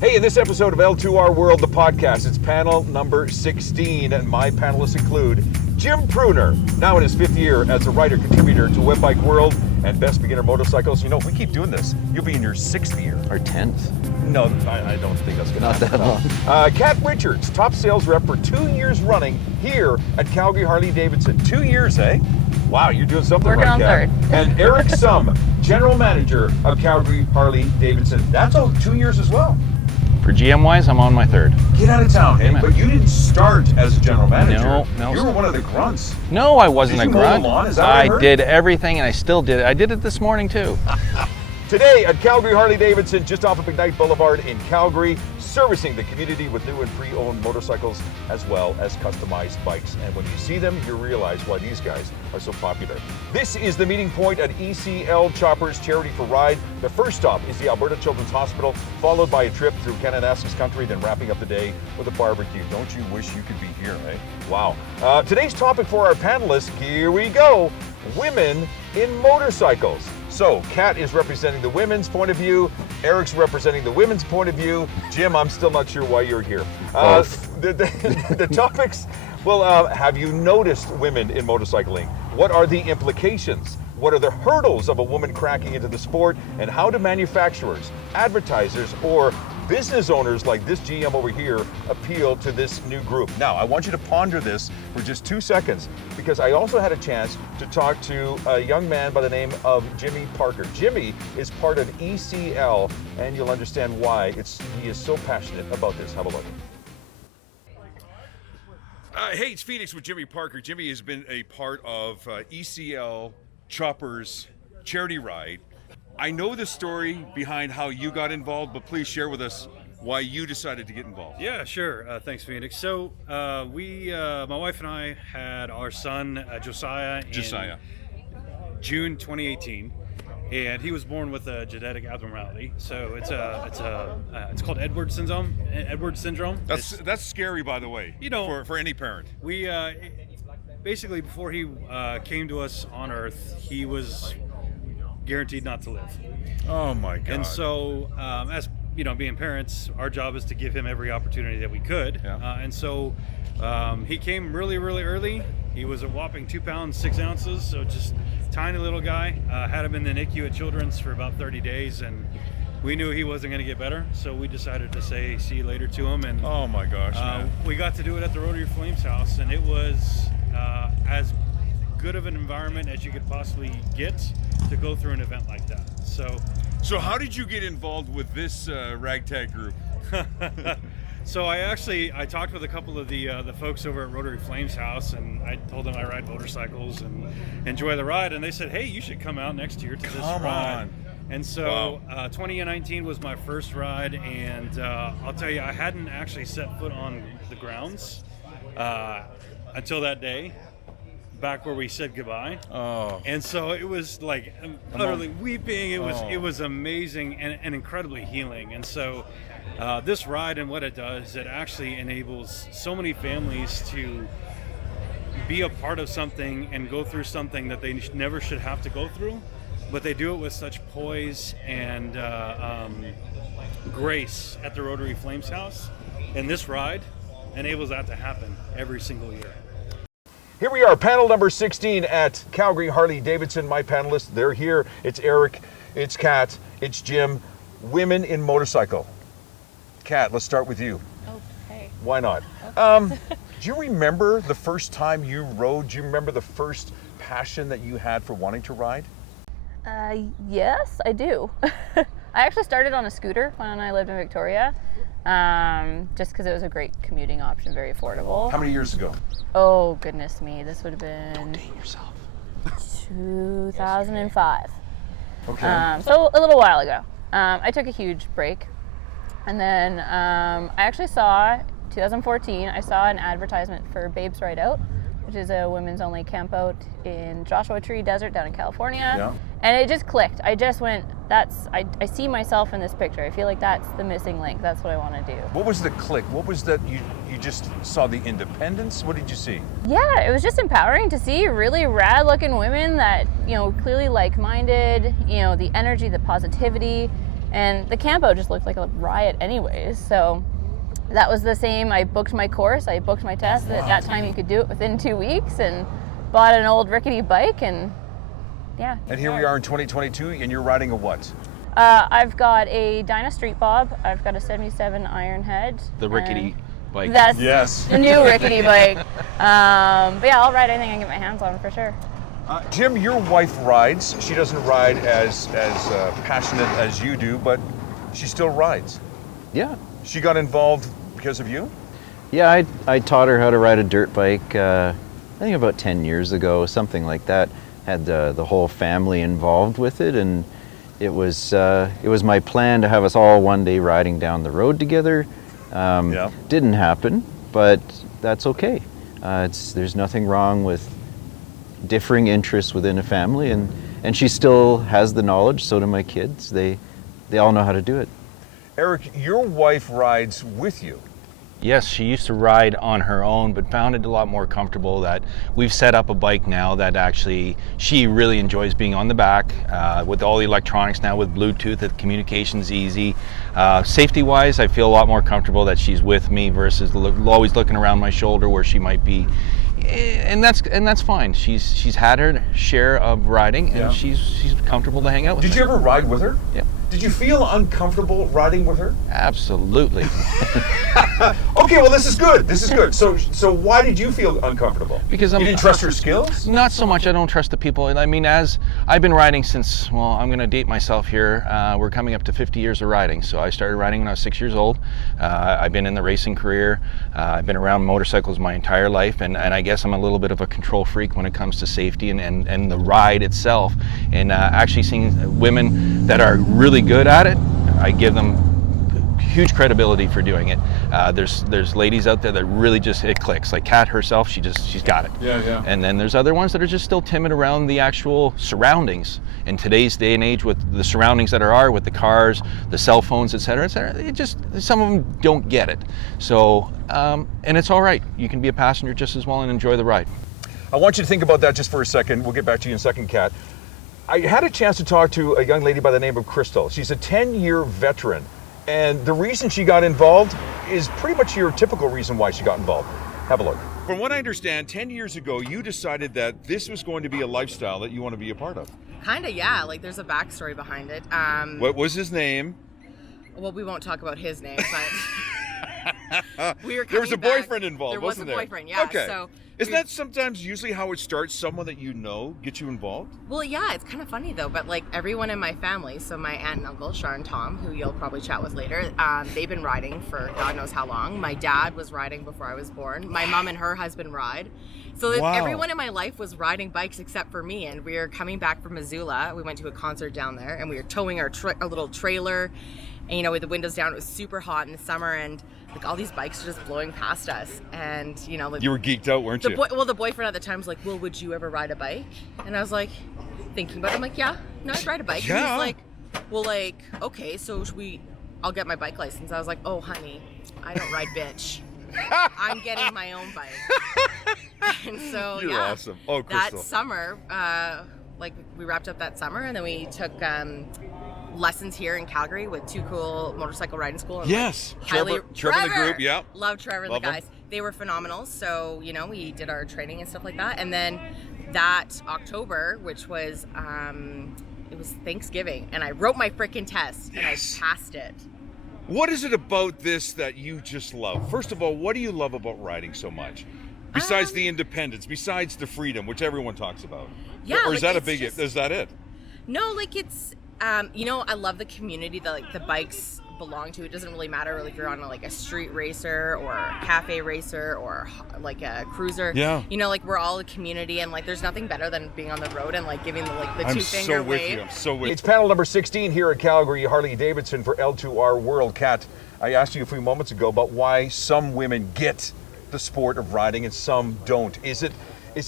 Hey, in this episode of L2R World, the podcast, it's panel number 16, and my panelists include Jim Pruner, now in his 5th year as a writer, contributor to Web Bike World and Best Beginner Motorcycles. You know, if we keep doing this, you'll be in your 6th year. Or 10th. No, I don't think that's going to happen. Not that long. Kat Richards, top sales rep for 2 years running here at Calgary Harley-Davidson. 2 years, eh? Wow, you're doing something Working right, on Kat. third. And Eric Sum, general manager of Calgary Harley-Davidson. That's 2 years as well. For GM-wise, I'm on my 3rd. Get out of town, hey? But you didn't start as a general manager. No. You were one of the grunts. No, I wasn't Did a you mow grunt. the lawn? Is that what I heard? did everything, and I still did it. I did it this morning, too. Today at Calgary Harley-Davidson, just off of McKnight Boulevard in Calgary, servicing the community with new and pre-owned motorcycles as well as customized bikes. And when you see them, you realize why these guys are so popular. This is the meeting point at ECL Choppers Charity Ride. The first stop is the Alberta Children's Hospital, followed by a trip through Canada's country, then wrapping up the day with a barbecue. Don't you wish you could be here, eh? Wow. Today's topic for our panelists, here we go, women in motorcycles. So, Kat is representing the women's point of view, Eric's representing the women's point of view. Jim, I'm still not sure why you're here. The topics, well, have you noticed women in motorcycling? What are the implications? What are the hurdles of a woman cracking into the sport? And how do manufacturers, advertisers, or business owners like this GM over here appeal to this new group? Now, I want you to ponder this for just 2 seconds, because I also had a chance to talk to a young man by the name of Jimmy Parker. Jimmy is part of ECL, and you'll understand why he is so passionate about this. Have a look. Hey, it's Phoenix with Jimmy Parker. Jimmy has been a part of ECL Choppers Charity Ride. I know the story behind how you got involved, but please share with us why you decided to get involved. Yeah, sure. Thanks, Phoenix. So my wife and I had our son Josiah in June 2018, and he was born with a genetic abnormality. So it's called Edwards syndrome. That's scary, by the way. You know, for any parent. We basically, before he came to us on Earth, he was guaranteed not to live. Oh my God. And so, as you know, being parents, our job is to give him every opportunity that we could. Yeah. And so he came really, really early. He was a whopping 2 pounds, 6 ounces, so just tiny little guy. Had him in the NICU at Children's for about 30 days, and we knew he wasn't going to get better, so we decided to say see you later to him. And oh my gosh, man. We got to do it at the Rotary Flames house, and it was as good of an environment as you could possibly get to go through an event like that. So how did you get involved with this ragtag group? So I talked with a couple of the folks over at Rotary Flames house, and I told them I ride motorcycles and enjoy the ride, and they said, hey, you should come out next year to this ride. Come on. And so 2019 was my first ride, and I'll tell you, I hadn't actually set foot on the grounds until that day, back where we said goodbye. Oh. And so it was like utterly weeping. It was amazing and incredibly healing. And so this ride and what it does, it actually enables so many families to be a part of something and go through something that they never should have to go through, but they do it with such poise and grace at the Rotary Flames house. And this ride enables that to happen every single year. Here we are, panel number 16 at Calgary Harley-Davidson. My panelists, they're here. It's Eric, it's Kat, it's Jim. Women in motorcycle. Kat, let's start with you. Okay. Why not? Okay. Do you remember the first time you rode? Do you remember the first passion that you had for wanting to ride? Yes, I do. I actually started on a scooter when I lived in Victoria, just because it was a great commuting option, very affordable. How many years ago? Oh, goodness me. This would have been... Don't date yourself. 2005. Okay. So a little while ago. I took a huge break. And then I actually saw, 2014, I saw an advertisement for Babes Ride Out, which is a women's only camp out in Joshua Tree Desert down in California. Yeah. And it just clicked. I just went, I see myself in this picture. I feel like that's the missing link. That's what I want to do. What was the click? What was that you just saw the independence? What did you see? Yeah, it was just empowering to see really rad looking women that, clearly like-minded, the energy, the positivity. And the campout just looked like a riot anyways. So that was the same. I booked my course, I booked my test. At that time you could do it within 2 weeks, and bought an old rickety bike, and yeah. And here we are in 2022, and you're riding a what? I've got a Dyna Street Bob. I've got a 77 Ironhead. The rickety bike. That's Yes. the new rickety bike. But yeah, I'll ride anything I can get my hands on for sure. Jim, your wife rides. She doesn't ride as passionate as you do, but she still rides. Yeah. She got involved because of you? Yeah, I taught her how to ride a dirt bike, I think about 10 years ago, something like that. Had the whole family involved with it, and it was my plan to have us all one day riding down the road together. Didn't happen, but that's okay. There's nothing wrong with differing interests within a family, and she still has the knowledge, so do my kids. They all know how to do it. Eric, your wife rides with you. Yes, she used to ride on her own, but found it a lot more comfortable that we've set up a bike now that actually she really enjoys being on the back with all the electronics now with Bluetooth, the communication's easy. Safety-wise, I feel a lot more comfortable that she's with me versus always looking around my shoulder where she might be. And that's fine. She's had her share of riding, and she's comfortable to hang out with. Did you ever ride with her? Yeah. Did you feel uncomfortable riding with her? Absolutely. Okay, well this is good. This is good. So why did you feel uncomfortable? Because you didn't trust her skills? Not so much. I don't trust the people. I mean, as I've been riding since, well, I'm going to date myself here. We're coming up to 50 years of riding. So I started riding when I was 6 years old. I've been in the racing career. I've been around motorcycles my entire life, and I guess I'm a little bit of a control freak when it comes to safety and the ride itself. And actually seeing women that are really good at it, I give them huge credibility for doing it. There's ladies out there that really just, it clicks. Like Kat herself, she's got it. Yeah. And then there's other ones that are just still timid around the actual surroundings. In today's day and age, with the surroundings that are with the cars, the cell phones, et cetera, it just, some of them don't get it. So, and it's all right. You can be a passenger just as well and enjoy the ride. I want you to think about that just for a second. We'll get back to you in a second, Kat. I had a chance to talk to a young lady by the name of Crystal. She's a 10-year veteran. And the reason she got involved is pretty much your typical reason why she got involved. Have a look. From what I understand, 10 years ago, you decided that this was going to be a lifestyle that you want to be a part of. Kinda, yeah. Like, there's a backstory behind it. What was his name? Well, we won't talk about his name, but There was a boyfriend involved, there was wasn't a there? boyfriend, yeah. Okay. So Isn't that sometimes usually how it starts? Someone that you know gets you involved? Well, yeah, it's kind of funny though, but like everyone in my family, so my aunt and uncle, Shar and Tom, who you'll probably chat with later, they've been riding for God knows how long. My dad was riding before I was born. My mom and her husband ride. So that everyone in my life was riding bikes except for me, and we were coming back from Missoula. We went to a concert down there, and we were towing our little trailer, and you know, with the windows down, it was super hot in the summer, and like all these bikes are just blowing past us, and you know, like, you were geeked out, weren't you? Well, the boyfriend at the time was like, "Well, would you ever ride a bike?" And I was like, thinking about it. I'm like, "Yeah, no, I'd ride a bike." Yeah. And he's like, "Well, like, okay, so I'll get my bike license." I was like, "Oh, honey, I don't ride, bitch. I'm getting my own bike." And so You're yeah, awesome. Oh, Crystal. that summer, like we wrapped up that summer, and then we took lessons here in Calgary with two cool motorcycle riding school. And Yes, like, Trevor and the group, yeah. Love Trevor and Love the guys. them. They were phenomenal. So, you know, we did our training and stuff like that. And then that October, which was, it was Thanksgiving, and I wrote my freaking test and I passed it. What is it about this that you just love? First of all, what do you love about riding so much? Besides the independence, besides the freedom, which everyone talks about. Yeah. Or is that like, is that it? No, like it's, you know, I love the community that like the bikes belong to. It doesn't really matter like you're on like a street racer or a cafe racer or like a cruiser. Yeah. You know, like we're all a community, and like there's nothing better than being on the road and like giving the I'm two-finger so with wave. you. I'm so with you. It's panel number 16 here at Calgary Harley-Davidson for L2R World. Kat, I asked you a few moments ago about why some women get the sport of riding and some don't. Is it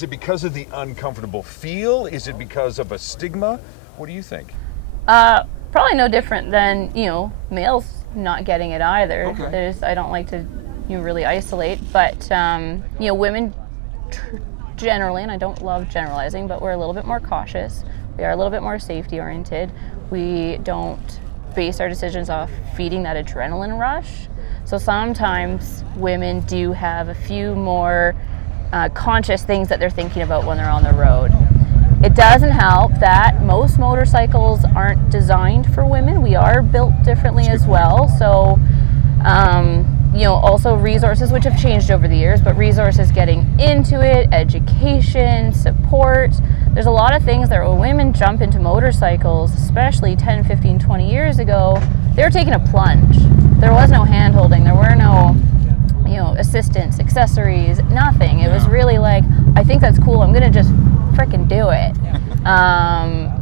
because of the uncomfortable feel? Is it because of a stigma? What do you think? Probably no different than, you know, males not getting it either. Okay. I don't like to, you know, really isolate, but you know, women generally, and I don't love generalizing, but we're a little bit more cautious. We are a little bit more safety oriented. We don't base our decisions off feeding that adrenaline rush. So sometimes women do have a few more conscious things that they're thinking about when they're on the road. It doesn't help that most motorcycles aren't designed for women. We are built differently as well. So, also resources, which have changed over the years, but resources getting into it, education, support. There's a lot of things that when women jump into motorcycles, especially 10, 15, 20 years ago, they were taking a plunge. There was no hand holding. There were no, assistance, accessories, nothing. It was really like, I think that's cool. I'm going to just freaking do it.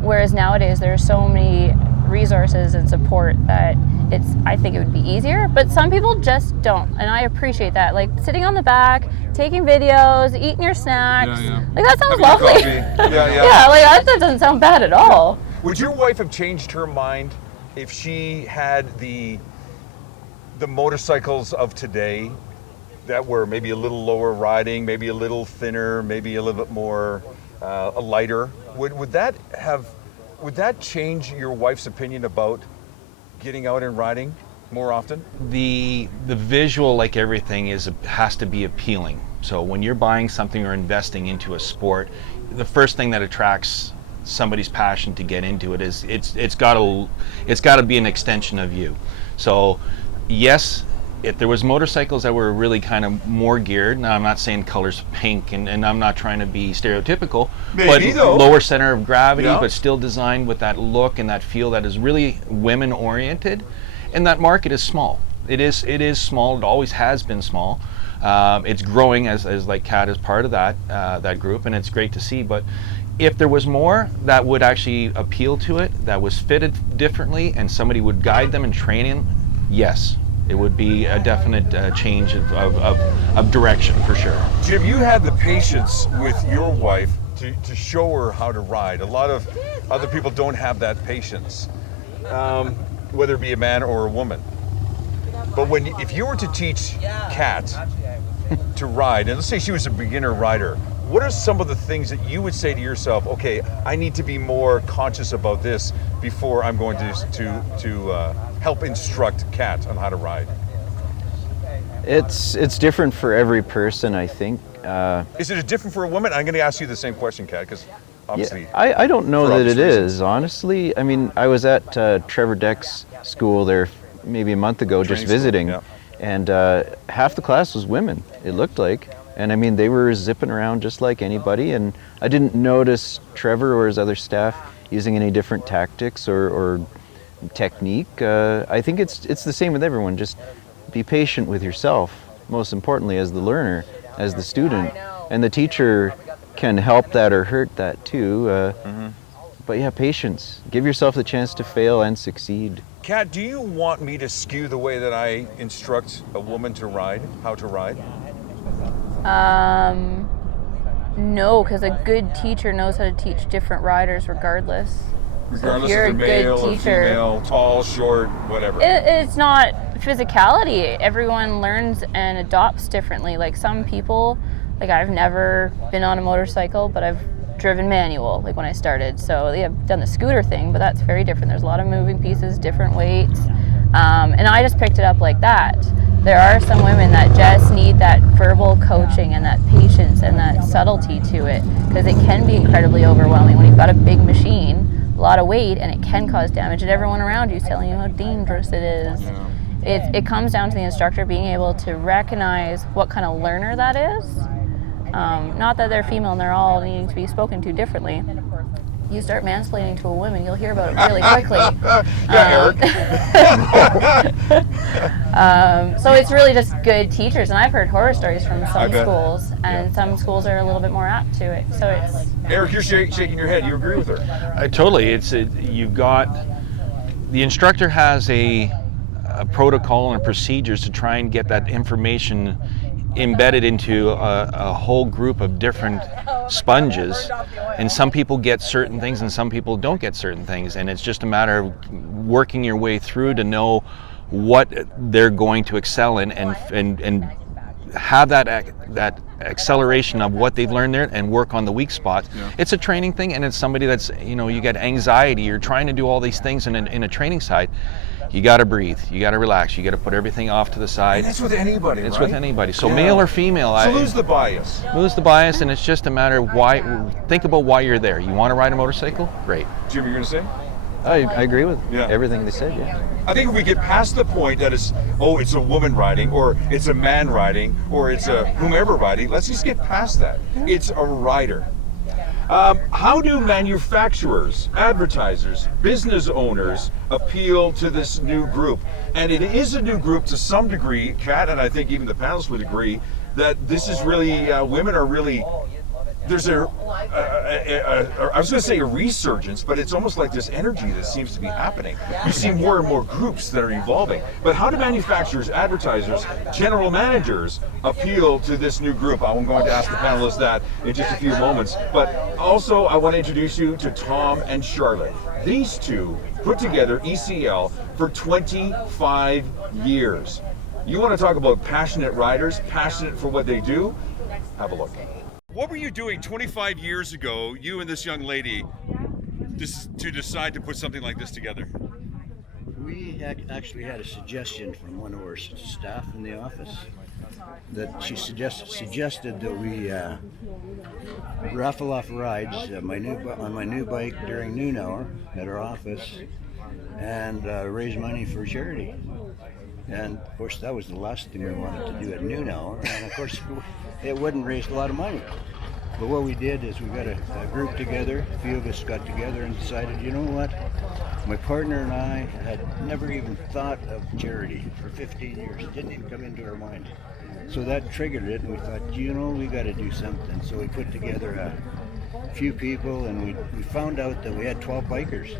Whereas nowadays there's so many resources and support that I think it would be easier, but some people just don't, and I appreciate that. Like sitting on the back, taking videos, eating your snacks, like that sounds lovely. Yeah, like that doesn't sound bad at all. Would your wife have changed her mind if she had the motorcycles of today that were maybe a little lower riding, maybe a little thinner, maybe a little bit more lighter? Would that change your wife's opinion about getting out and riding more often? The visual, like everything, has to be appealing. So when you're buying something or investing into a sport, the first thing that attracts somebody's passion to get into it is it's got to be an extension of you. So yes, if there was motorcycles that were really kind of more geared, now I'm not saying colors pink and I'm not trying to be stereotypical, maybe, but lower center of gravity, but still designed with that look and that feel that is really women oriented, and that market is small. It is small. It always has been small. It's growing as like Kat is part of that group, and it's great to see. But if there was more that would actually appeal to it, that was fitted differently, and somebody would guide them and train in, yes. It would be a definite change of direction for sure. Jim, you had the patience with your wife to show her how to ride. A lot of other people don't have that patience, whether it be a man or a woman. But if you were to teach Kat to ride, and let's say she was a beginner rider, what are some of the things that you would say to yourself, okay, I need to be more conscious about this before I'm going to help instruct Kat on how to ride? It's different for every person, I think. Is it different for a woman? I'm going to ask you the same question, Kat, because obviously... Yeah, I don't know that it is, honestly. I mean, I was at Trevor Deck's school there maybe a month ago, just visiting, and half the class was women, it looked like. And I mean, they were zipping around just like anybody, and I didn't notice Trevor or his other staff using any different tactics or technique. I think it's the same with everyone. Just be patient with yourself, most importantly, as the learner, as the student. And the teacher can help that or hurt that too. But yeah, patience. Give yourself the chance to fail and succeed. Kat, do you want me to skew the way that I instruct a woman to ride, how to ride? No, because a good teacher knows how to teach different riders regardless. Regardless if you're if they're a good male or teacher, female, tall, short, whatever. It's not physicality. Everyone learns and adopts differently. Like some people, like I've never been on a motorcycle, but I've driven manual, like when I started. So yeah, I've done the scooter thing, but that's very different. There's a lot of moving pieces, different weights. And I just picked it up like that. There are some women that just need that verbal coaching and that patience and that subtlety to it, because it can be incredibly overwhelming when you've got a big machine, a lot of weight, and it can cause damage, and everyone around you is telling you how dangerous it is. It comes down to the instructor being able to recognize what kind of learner that is. Not that they're female and they're all needing to be spoken to differently. You start mansplaining to a woman, you'll hear about it really quickly. So it's really just good teachers, and I've heard horror stories from some schools, and some schools are a little bit more apt to it. So it's Eric, you're shaking your head. You agree with her? Totally. You've got the instructor has a protocol and procedures to try and get that information embedded into a whole group of different sponges, and some people get certain things and some people don't get certain things, and it's just a matter of working your way through to know what they're going to excel in and have that acceleration of what they've learned there and work on the weak spots. Yeah. It's a training thing, and it's somebody that's, you get anxiety, you're trying to do all these things in a training side. You got to breathe, you got to relax, you got to put everything off to the side. And that's with anybody, It's right? with anybody. So Yeah. male or female, So lose the bias. lose the bias, and it's just a matter of why. Think about why you're there. You want to ride a motorcycle? Great. Jim, you're going to say? I agree with Yeah. everything they said, yeah. I think if we get past the point that it's a woman riding, or it's a man riding, or it's a whomever riding, let's just get past that. It's a rider. How do manufacturers, advertisers, business owners appeal to this new group? And it is a new group to some degree, Kat, and I think even the panelists would agree, that this is really, women are really, there's I was going to say a resurgence, but it's almost like this energy that seems to be happening. You see more and more groups that are evolving. But how do manufacturers, advertisers, general managers appeal to this new group? I'm going to ask the panelists that in just a few moments. But also, I want to introduce you to Tom and Charlotte. These two put together ECL for 25 years. You want to talk about passionate riders, passionate for what they do? Have a look. What were you doing 25 years ago, you and this young lady, to decide to put something like this together? We actually had a suggestion from one of our staff in the office that she suggested that we raffle off rides on my new bike during noon hour at our office and raise money for charity. And of course, that was the last thing we wanted to do at noon hour. And of course, it wouldn't raise a lot of money. But what we did is we got a group together, a few of us got together and decided, you know what? My partner and I had never even thought of charity for 15 years. It didn't even come into our mind. So that triggered it, and we thought, we got to do something. So we put together a few people, and we found out that we had 12 bikers,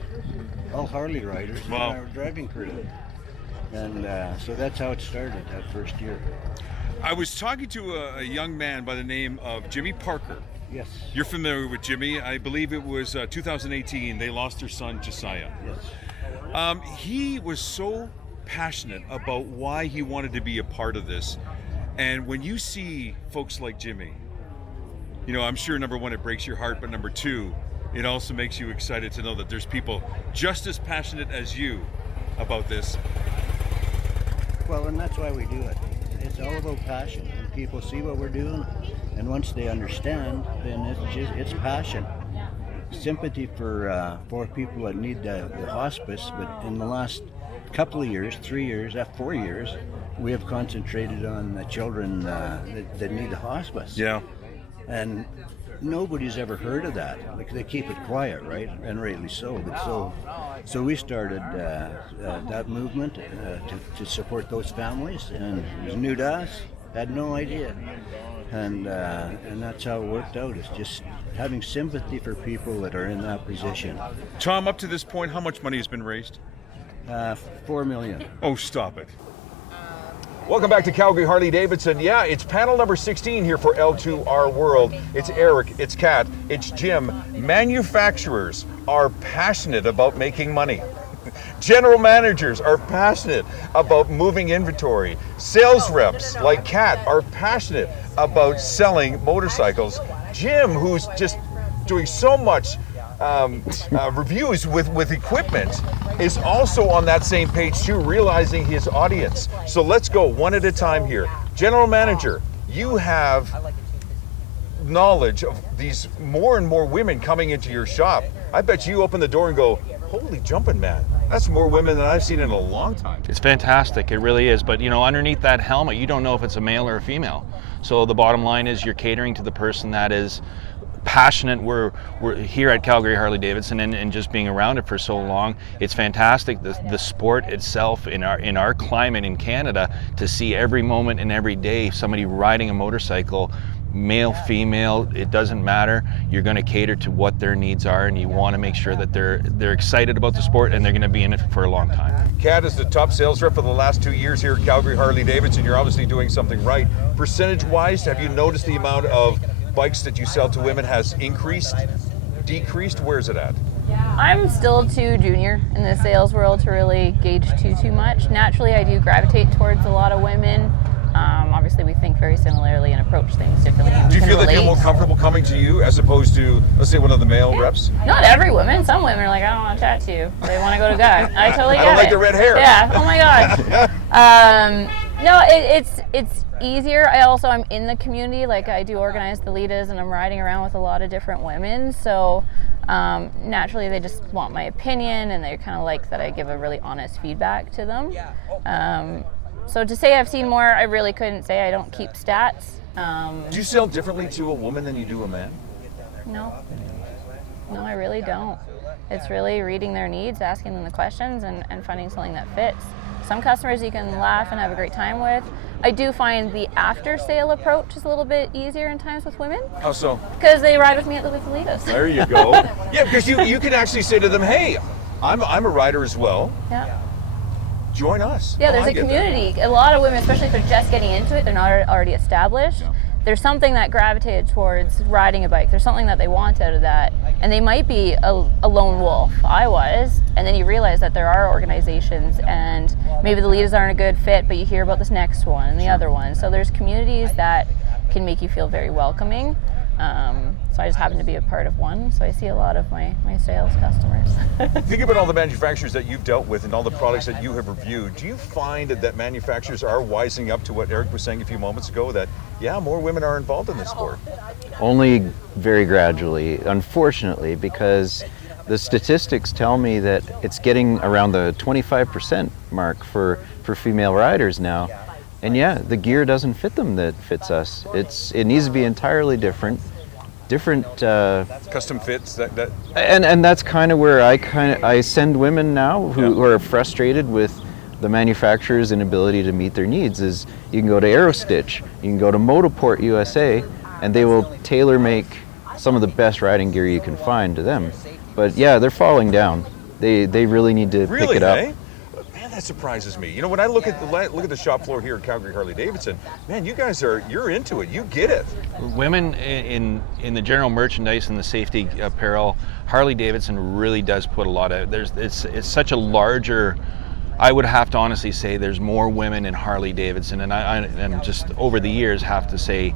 all Harley riders in our driving crew. And so that's how it started that first year. I was talking to a young man by the name of Jimmy Parker. Yes. You're familiar with Jimmy. I believe it was 2018. They lost their son, Josiah. Yes. He was so passionate about why he wanted to be a part of this. And when you see folks like Jimmy, I'm sure number one, it breaks your heart, but number two, it also makes you excited to know that there's people just as passionate as you about this. Well, and that's why we do it. It's all about passion. When people see what we're doing, and once they understand, then it's passion. Sympathy for people that need the hospice, but in the last couple of years, 3 years, 4 years, we have concentrated on the children that need the hospice. Yeah. And nobody's ever heard of that. Like, they keep it quiet, right? And rightly so. But so we started that movement to support those families, and it was new to us. Had no idea, and that's how it worked out. It's just having sympathy for people that are in that position. Tom, up to this point, how much money has been raised? 4 million. Oh, stop it. Welcome back to Calgary Harley-Davidson. Yeah, it's panel number 16 here for L2R World. It's Eric, it's Kat, it's Jim. Manufacturers are passionate about making money. General managers are passionate about moving inventory. Sales reps like Kat are passionate about selling motorcycles. Jim, who's just doing so much reviews with equipment, is also on that same page too, realizing his audience. So let's go one at a time here. General manager, you have knowledge of these more and more women coming into your shop. I bet you open the door and go, holy jumping man, that's more women than I've seen in a long time. It's fantastic, it really is. But underneath that helmet, you don't know if it's a male or a female. So the bottom line is you're catering to the person that is passionate. We're here at Calgary Harley-Davidson, and just being around it for so long, it's fantastic. The sport itself in our climate in Canada, to see every moment and every day somebody riding a motorcycle, male, female, it doesn't matter. You're going to cater to what their needs are, and you want to make sure that they're excited about the sport and they're going to be in it for a long time. Kat is the top sales rep for the last 2 years here at Calgary Harley-Davidson. You're obviously doing something right. Percentage-wise, have you noticed the amount of bikes that you sell to women has increased, decreased? Where's it at? I'm still too junior in the sales world to really gauge too much. Naturally, I do gravitate towards a lot of women. Obviously, we think very similarly and approach things differently. Do you feel they feel more comfortable coming to you as opposed to, let's say, one of the male reps? Not every woman. Some women are like, I don't want to chat to you. They want to go to God. I totally get it. I don't like the red hair. Yeah. Oh my God. No, it's easier. I'm in the community. Like, I do organize the leaders, and I'm riding around with a lot of different women. So naturally, they just want my opinion, and they kind of like that I give a really honest feedback to them. So to say I've seen more, I really couldn't say. I don't keep stats. Do you sell differently to a woman than you do a man? No, I really don't. It's really reading their needs, asking them the questions, and finding something that fits. Some customers you can laugh and have a great time with. I do find the after-sale approach is a little bit easier in times with women. How so? Because they ride with me at the Leaders. There you go. Yeah, because you can actually say to them, hey, I'm a rider as well. Yeah. Join us. Yeah, there's a community. A lot of women, especially if they're just getting into it, they're not already established. Yeah. There's something that gravitated towards riding a bike. There's something that they want out of that. And they might be a lone wolf. I was. And then you realize that there are organizations, and maybe the leaders aren't a good fit, but you hear about this next one and the other one. So there's communities that can make you feel very welcoming. So I just happen to be a part of one, so I see a lot of my sales customers. Think about all the manufacturers that you've dealt with and all the products that you have reviewed. Do you find that manufacturers are wising up to what Eric was saying a few moments ago, that, yeah, more women are involved in this sport? Only very gradually, unfortunately, because the statistics tell me that it's getting around the 25% mark for female riders now. And yeah, the gear doesn't fit them that fits us. It needs to be entirely different custom fits that and that's kind of where I send women now who are frustrated with the manufacturer's inability to meet their needs. Is you can go to AeroStitch, you can go to Motoport USA, and they will tailor make some of the best riding gear you can find to them. But yeah, they're falling down. They really need to pick it up. Eh? Man, that surprises me. You know, when I look at the shop floor here at Calgary Harley-Davidson, man, you guys you're into it. You get it. Women in the general merchandise and the safety apparel, Harley-Davidson really does put a lot of. It's such a larger. I would have to honestly say there's more women in Harley-Davidson, and I just over the years have to say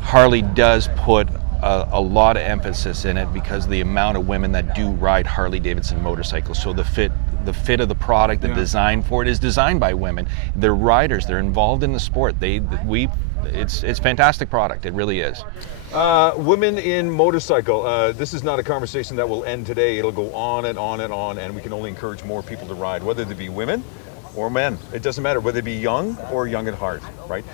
Harley does put a lot of emphasis in it because of the amount of women that do ride Harley-Davidson motorcycles. So the fit of the product, the design for it is designed by women. They're riders. They're involved in the sport. It's fantastic product. It really is. Women in motorcycle. This is not a conversation that will end today. It'll go on and on and on, and we can only encourage more people to ride, whether they be women or men. It doesn't matter, whether they be young or young at heart, right?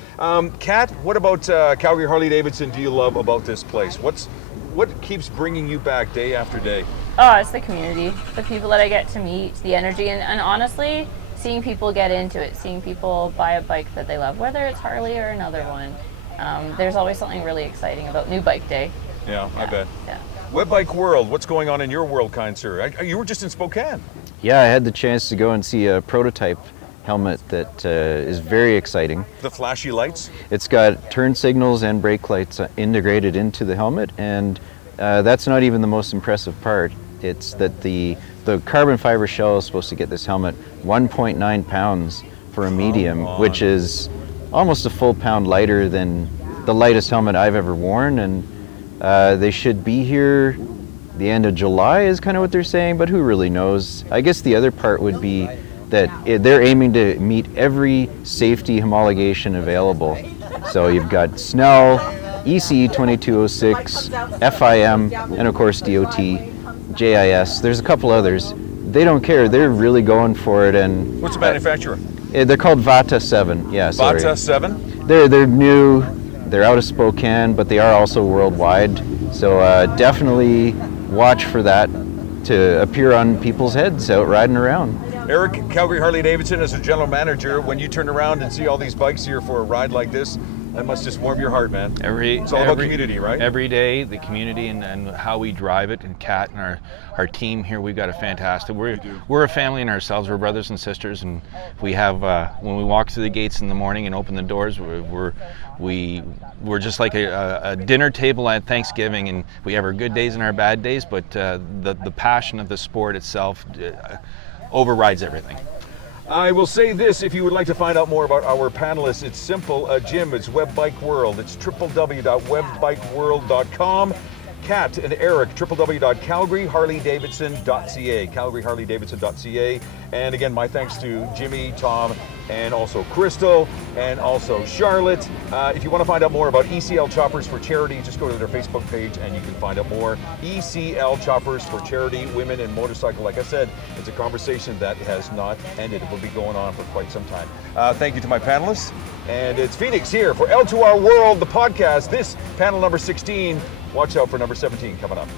Kat, what about Calgary Harley-Davidson do you love about this place? What keeps bringing you back day after day? Oh, it's the community, the people that I get to meet, the energy, and honestly, seeing people get into it, seeing people buy a bike that they love, whether it's Harley or another one. There's always something really exciting about New Bike Day. Yeah, I bet. Yeah. Web Bike World, what's going on in your world, kind sir? You were just in Spokane. Yeah, I had the chance to go and see a prototype helmet that is very exciting. The flashy lights? It's got turn signals and brake lights integrated into the helmet, and that's not even the most impressive part. It's that the carbon fiber shell is supposed to get this helmet 1.9 pounds for a medium, which is almost a full pound lighter than the lightest helmet I've ever worn, and they should be here the end of July is kind of what they're saying, but who really knows? I guess the other part would be that they're aiming to meet every safety homologation available. So you've got Snell, ECE 2206, FIM, and of course DOT, JIS. There's a couple others. They don't care. They're really going for it. And what's the manufacturer? They're called Vata 7. Yeah, sorry. Vata 7? They're new. They're out of Spokane, but they are also worldwide. So definitely watch for that to appear on people's heads out riding around. Eric, Calgary Harley-Davidson, as a general manager, when you turn around and see all these bikes here for a ride like this, that must just warm your heart, man. It's all about community, right? Every day, the community and how we drive it, and Kat and our team here, we've got a fantastic. We're a family in ourselves. We're brothers and sisters, and we have when we walk through the gates in the morning and open the doors, we're just like a dinner table at Thanksgiving, and we have our good days and our bad days. But the passion of the sport itself overrides everything. I will say this, if you would like to find out more about our panelists, it's simple. Jim, it's Web Bike World. It's www.webbikeworld.com. Kat and Eric, www.calgaryharleydavidson.ca, calgaryharleydavidson.ca. And again, my thanks to Jimmy, Tom, and also Crystal, and also Charlotte. If you want to find out more about ECL Choppers for Charity, just go to their Facebook page and you can find out more. ECL Choppers for Charity, Women in Motorcycle. Like I said, it's a conversation that has not ended. It will be going on for quite some time. Thank you to my panelists. And it's Phoenix here for L2R World, the podcast. This panel number 16. Watch out for number 17 coming up.